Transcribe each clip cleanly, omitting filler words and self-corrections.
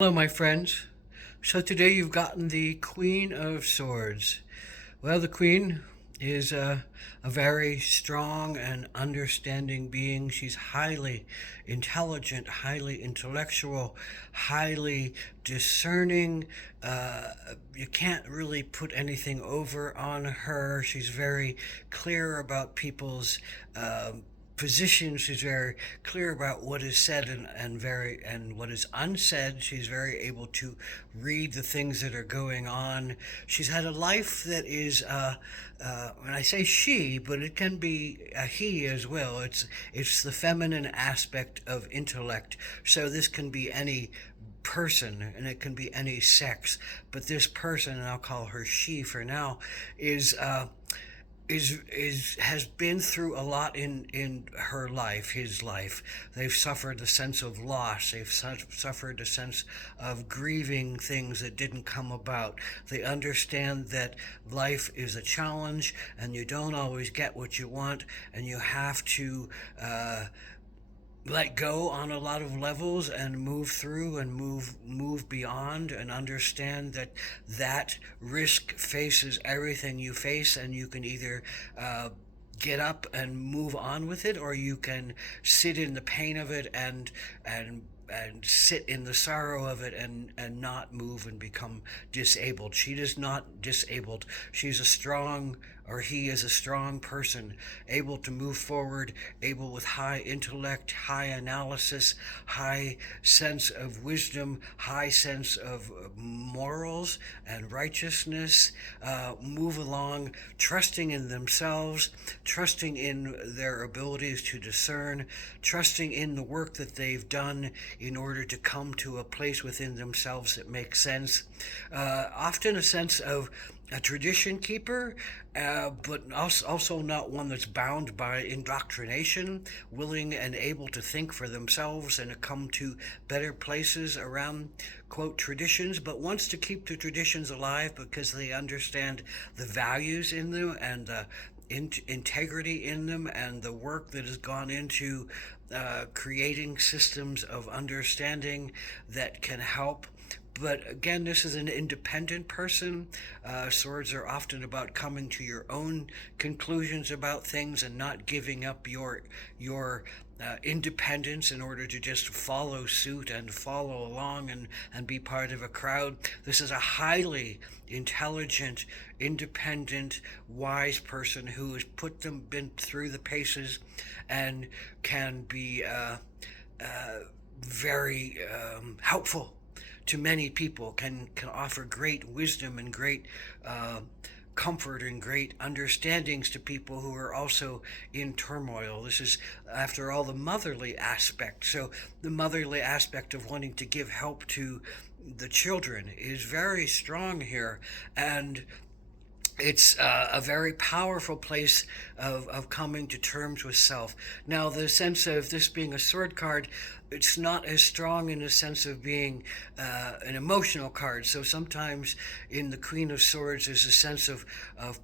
Hello, my friends. So today you've gotten the Queen of Swords. Well, the Queen is a very strong and understanding being. She's highly intelligent, highly intellectual, highly discerning. You can't really put anything over on her. She's very clear about people's position. She's very clear about what is said and what is unsaid. She's very able to read the things that are going on. She's had a life that is, when I say she, but it can be a he as well. It's the feminine aspect of intellect. So this can be any person and it can be any sex, but this person, and I'll call her she for now, is has been through a lot in her life, his life. They've suffered a sense of loss. They've suffered a sense of grieving things that didn't come about. They understand that life is a challenge and you don't always get what you want, and you have to let go on a lot of levels and move through and move beyond, and understand that that risk faces everything you face, and you can either get up and move on with it, or you can sit in the pain of it and sit in the sorrow of it and not move and become disabled. She is not disabled. She's a strong, or he is a strong person, able to move forward, able with high intellect, high analysis, high sense of wisdom, high sense of morals and righteousness, move along, trusting in themselves, trusting in their abilities to discern, trusting in the work that they've done in order to come to a place within themselves that makes sense. Often a sense of a tradition keeper, but also not one that's bound by indoctrination, willing and able to think for themselves and to come to better places around, quote, traditions, but wants to keep the traditions alive because they understand the values in them and the integrity in them and the work that has gone into creating systems of understanding that can help. But again, this is an independent person. Swords are often about coming to your own conclusions about things and not giving up your independence in order to just follow suit and follow along and be part of a crowd. This is a highly intelligent, independent, wise person who has been through the paces and can be very helpful to many people, can offer great wisdom and great comfort and great understandings to people who are also in turmoil. This is, after all, the motherly aspect. So the motherly aspect of wanting to give help to the children is very strong here, and it's a very powerful place of coming to terms with self. Now, the sense of this being a sword card, it's not as strong in the sense of being an emotional card. So sometimes in the Queen of Swords, there's a sense of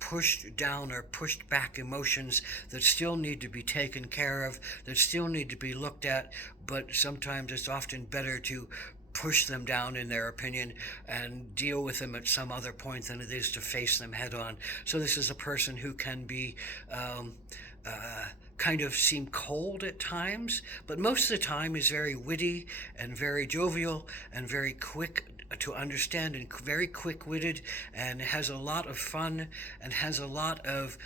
pushed down or pushed back emotions that still need to be taken care of, that still need to be looked at, but sometimes it's often better to push them down, in their opinion, and deal with them at some other point than it is to face them head on. So this is a person who can be kind of seem cold at times, but most of the time is very witty and very jovial and very quick to understand and very quick-witted, and has a lot of fun and has a lot of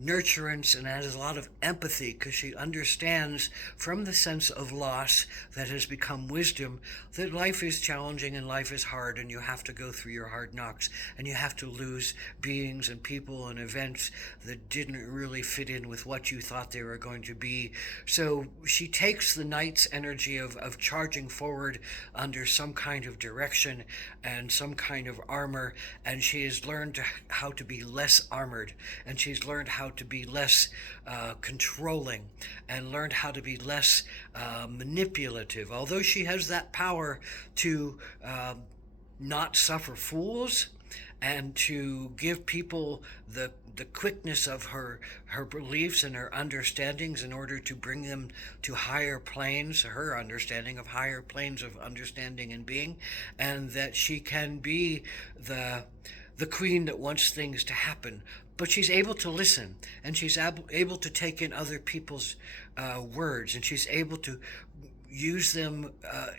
nurturance and has a lot of empathy, because she understands from the sense of loss that has become wisdom that life is challenging and life is hard, and you have to go through your hard knocks, and you have to lose beings and people and events that didn't really fit in with what you thought they were going to be. So she takes the knight's energy of charging forward under some kind of direction and some kind of armor, and she has learned how to be less armored, and she's learned how to be less controlling, and learned how to be less manipulative. Although she has that power to not suffer fools and to give people the quickness of her beliefs and her understandings in order to bring them to higher planes, her understanding of higher planes of understanding and being, and that she can be the queen that wants things to happen. But she's able to listen, and she's able to take in other people's words, and she's able to use them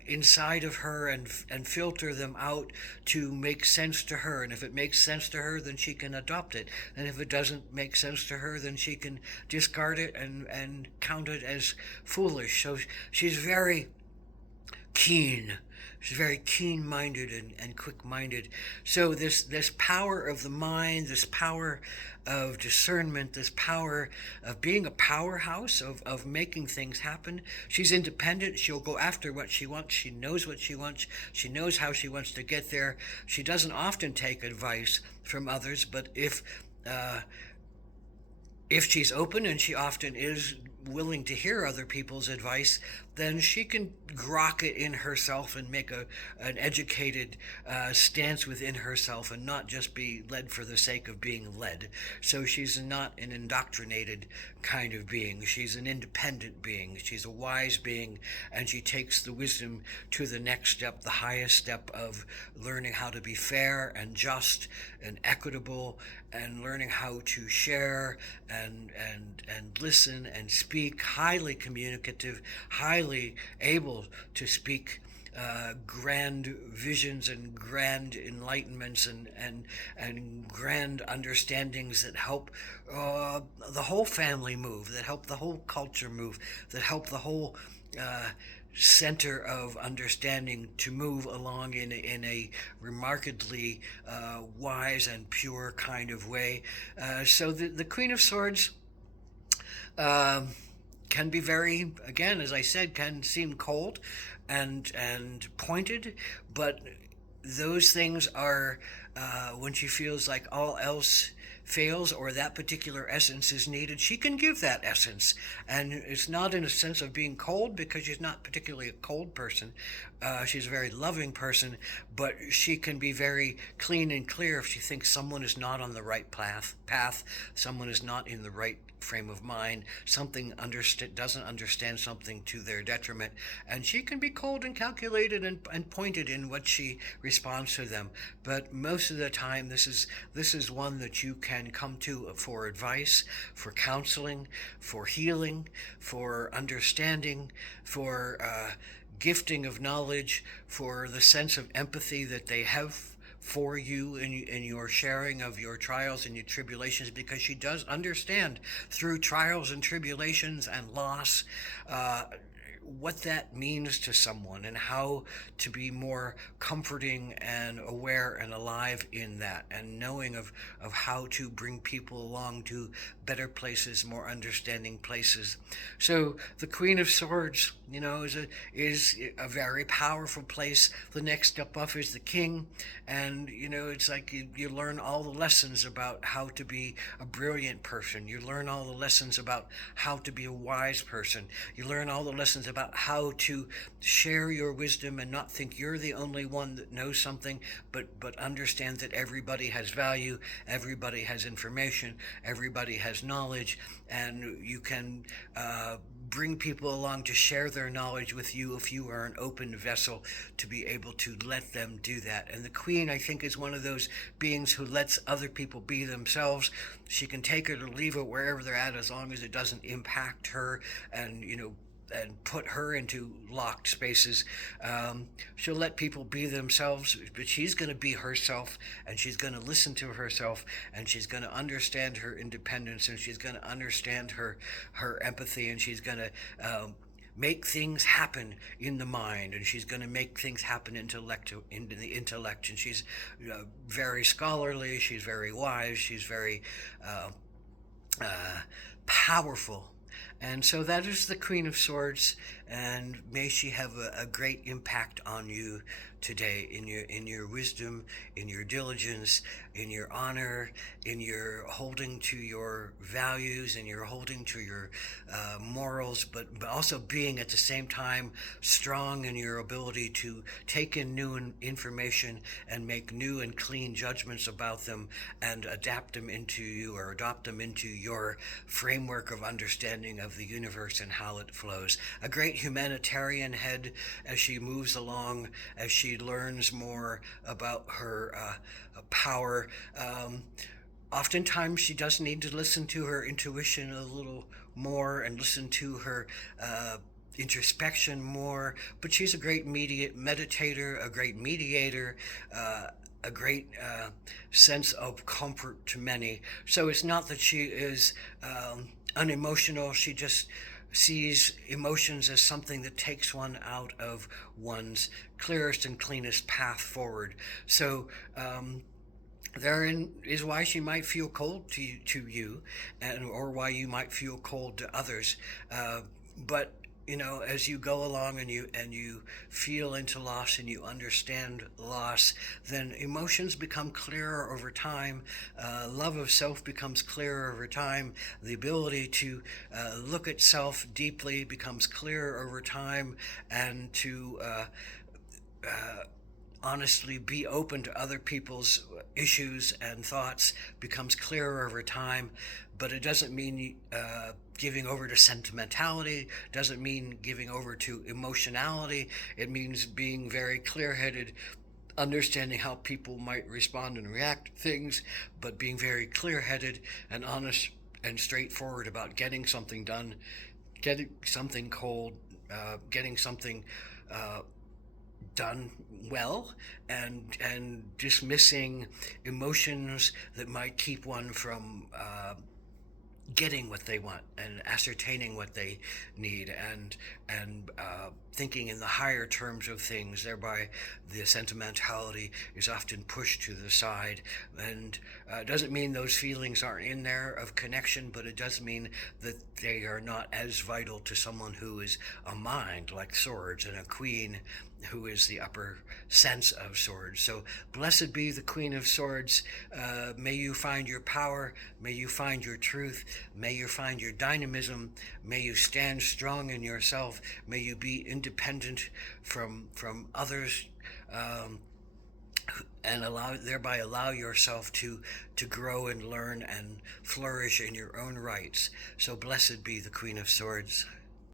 inside of her and filter them out to make sense to her. And if it makes sense to her, then she can adopt it. And if it doesn't make sense to her, then she can discard it and count it as foolish. So she's very keen. She's very keen-minded and quick-minded. So this power of the mind, this power of discernment, this power of being a powerhouse, of making things happen. She's independent. She'll go after what she wants. She knows what she wants. She knows how she wants to get there. She doesn't often take advice from others, but if she's open, and she often is willing to hear other people's advice, then she can grok it in herself and make an educated stance within herself and not just be led for the sake of being led. So she's not an indoctrinated kind of being. She's an independent being. She's a wise being, and she takes the wisdom to the next step, the highest step of learning how to be fair and just and equitable, and learning how to share and listen and speak, highly communicative, highly able to speak grand visions and grand enlightenments and grand understandings that help the whole family move, that help the whole culture move, that help the whole center of understanding to move along in a remarkably wise and pure kind of way. So the Queen of Swords can be very, again, as I said, can seem cold and pointed, but those things are when she feels like all else fails or that particular essence is needed, she can give that essence. And it's not in a sense of being cold, because she's not particularly a cold person. She's a very loving person, but she can be very clean and clear if she thinks someone is not on the right path, someone is not in the right frame of mind, something doesn't understand something to their detriment, and she can be cold and calculated and pointed in what she responds to them. But most of the time, this is one that you can come to for advice, for counseling, for healing, for understanding, for gifting of knowledge, for the sense of empathy that they have for you in your sharing of your trials and your tribulations, because she does understand through trials and tribulations and loss what that means to someone, and how to be more comforting and aware and alive in that, and knowing of how to bring people along to better places, more understanding places. So the Queen of Swords, is a very powerful place. The next step up is the King, and it's like you learn all the lessons about how to be a brilliant person. You learn all the lessons about how to be a wise person. You learn all the lessons about how to share your wisdom and not think you're the only one that knows something, but understand that everybody has value, everybody has information, everybody has knowledge, and you can bring people along to share their knowledge with you if you are an open vessel to be able to let them do that. And the Queen, I think, is one of those beings who lets other people be themselves. She can take it or leave it wherever they're at, as long as it doesn't impact her and and put her into locked spaces. She'll let people be themselves, but she's going to be herself, and she's going to listen to herself, and she's going to understand her independence, and she's going to understand her empathy, and she's going to make things happen in the mind, and she's going to make things happen in the intellect, and she's very scholarly, she's very wise, she's very powerful, And so that is the Queen of Swords, and may she have a great impact on you today in your wisdom, in your diligence, in your honor, in your holding to your values, and your holding to your morals, but also being at the same time strong in your ability to take in new information and make new and clean judgments about them and adapt them into you, or adopt them into your framework of understanding of the universe and how it flows. A great humanitarian head as she moves along, as she learns more about her power. Oftentimes she does need to listen to her intuition a little more and listen to her introspection more, but she's a great meditator, a great mediator, a great sense of comfort to many. So it's not that she is unemotional, she just sees emotions as something that takes one out of one's clearest and cleanest path forward. So therein is why she might feel cold to you, and or why you might feel cold to others. But you know, as you go along and you feel into loss and you understand loss, then emotions become clearer over time. Love of self becomes clearer over time. The ability to look at self deeply becomes clearer over time, and to honestly be open to other people's issues and thoughts becomes clearer over time. But it doesn't mean giving over to sentimentality, doesn't mean giving over to emotionality. It means being very clear-headed, understanding how people might respond and react to things, but being very clear-headed and honest and straightforward about getting something done, getting something cold, getting something done well, and dismissing emotions that might keep one from getting what they want and ascertaining what they need, and thinking in the higher terms of things. Thereby the sentimentality is often pushed to the side, and it doesn't mean those feelings aren't in there of connection, but it does mean that they are not as vital to someone who is a mind like swords, and a queen who is the upper sense of swords. So blessed be the Queen of Swords. May you find your power, may you find your truth, may you find your dynamism, may you stand strong in yourself, may you be independent from others, and thereby allow yourself to grow and learn and flourish in your own rights. So blessed be the Queen of Swords.